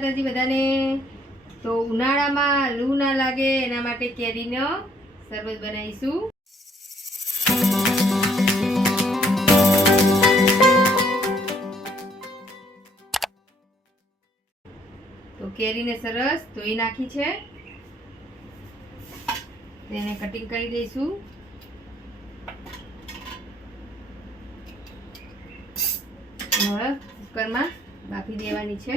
માતાજી બધાને। તો ઉનાળામાં લૂ ના લાગે એના માટે કેરીનો શરબત બનાવીશું। તો કેરીને સરસ ધોઈ નાખી છે, તેને કટિંગ કરી દઈશું। હવે કુકરમાં બાફી દેવાની છે।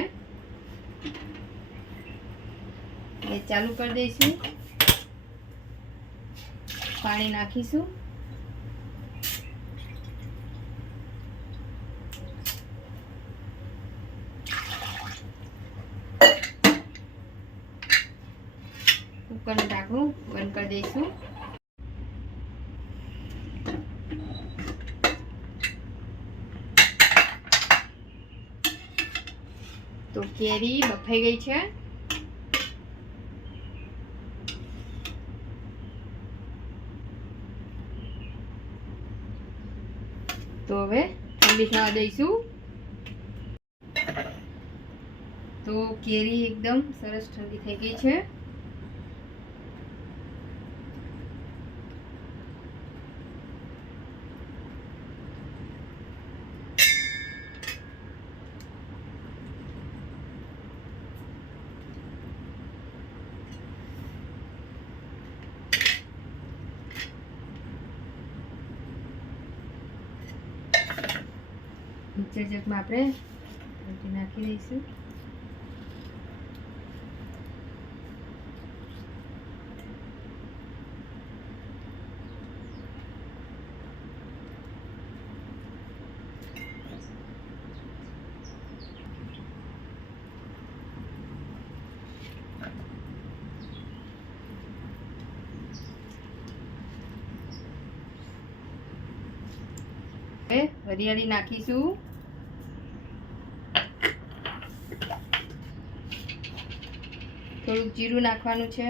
ગેસ ચાલુ કરી દઈશું, પાણી નાખીશું। કુકરનું ઢાંકણું બંધ કરી દઈશું। તો કેરી બફાઈ ગઈ છે। તો હવે ઠંડી થવા દઈશું। તો કેરી એકદમ સરસ ઠંડી થઈ ગઈ છે। મિક્સર જારમાં આપણે રોટી નાખી દઈશું। વરિયાળી નાખીશું, થોડુંક જીરું નાખવાનું છે,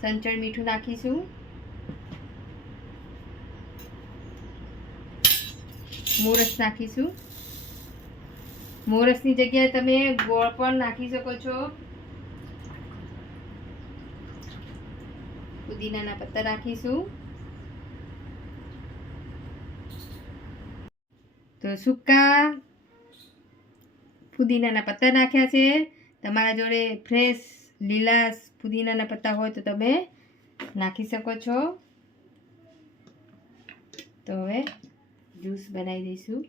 સંચળ મીઠું નાખીશું, મોરસ નાખીશું। મોરસની જગ્યાએ તમે ગોળ પણ નાખી શકો છો। પુદીનાના પત્તા નાખીશું। તો સૂકા પુદીનાના પત્તા નાખ્યા છે। તમારા જોડે ફ્રેશ લીલા પુદીનાના પત્તા હોય તો તમે નાખી શકો છો। તો હવે જ્યુસ બનાવી દઈશું।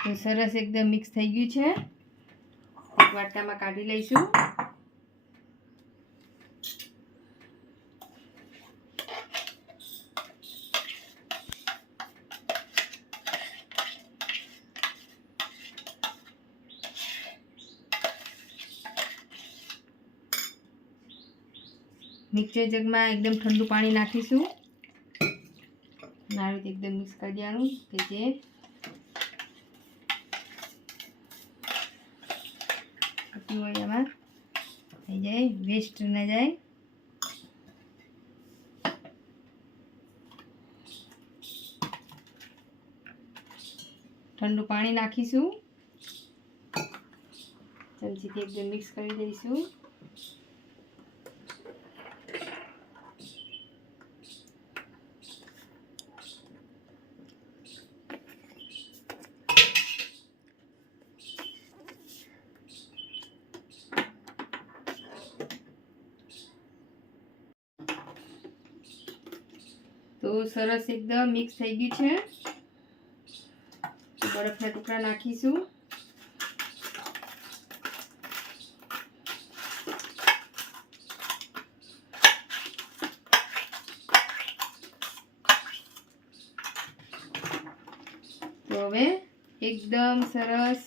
તો સરસ એકદમ મિક્સ થઈ ગયું છે। વાટકામાં કાઢી લઈશું। મિક્સર જગમાં એકદમ ઠંડુ પાણી નાખીશું। આ રીતે એકદમ મિક્સ કરી દેવાનું કે જે હોય એમાં થઈ જાય, વેસ્ટ ન જાય। ઠંડુ પાણી નાખીશું, ચમચીથી એકદમ મિક્સ કરી દઈશું। તો સરસ એકદમ મિક્સ થઈ ગયું છે। બરફના ટુકડા નાખીશું। તો હવે એકદમ સરસ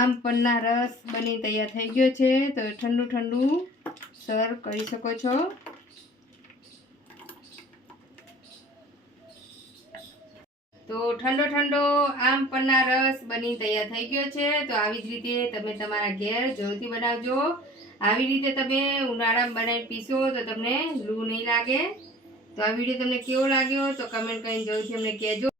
આમ પન્ના રસ બની તૈયાર થઈ ગયો છે। તો ઠંડુ ઠંડુ સર્વ કરી શકો છો. તો ઠંડો ઠંડો આમ પન્ના રસ બની તૈયાર થઈ ગયો છે. તો આવી જ રીતે તમે તમારા ઘેર જરૂરથી બનાવજો. આવી રીતે તમે ઉનાળામાં બનાવી પીશો તો તમને લૂ નહીં લાગે. તો આ વિડીયો તમને કેવો લાગ્યો તો કમેન્ટ કરીને જરૂરથી અમને કહેજો.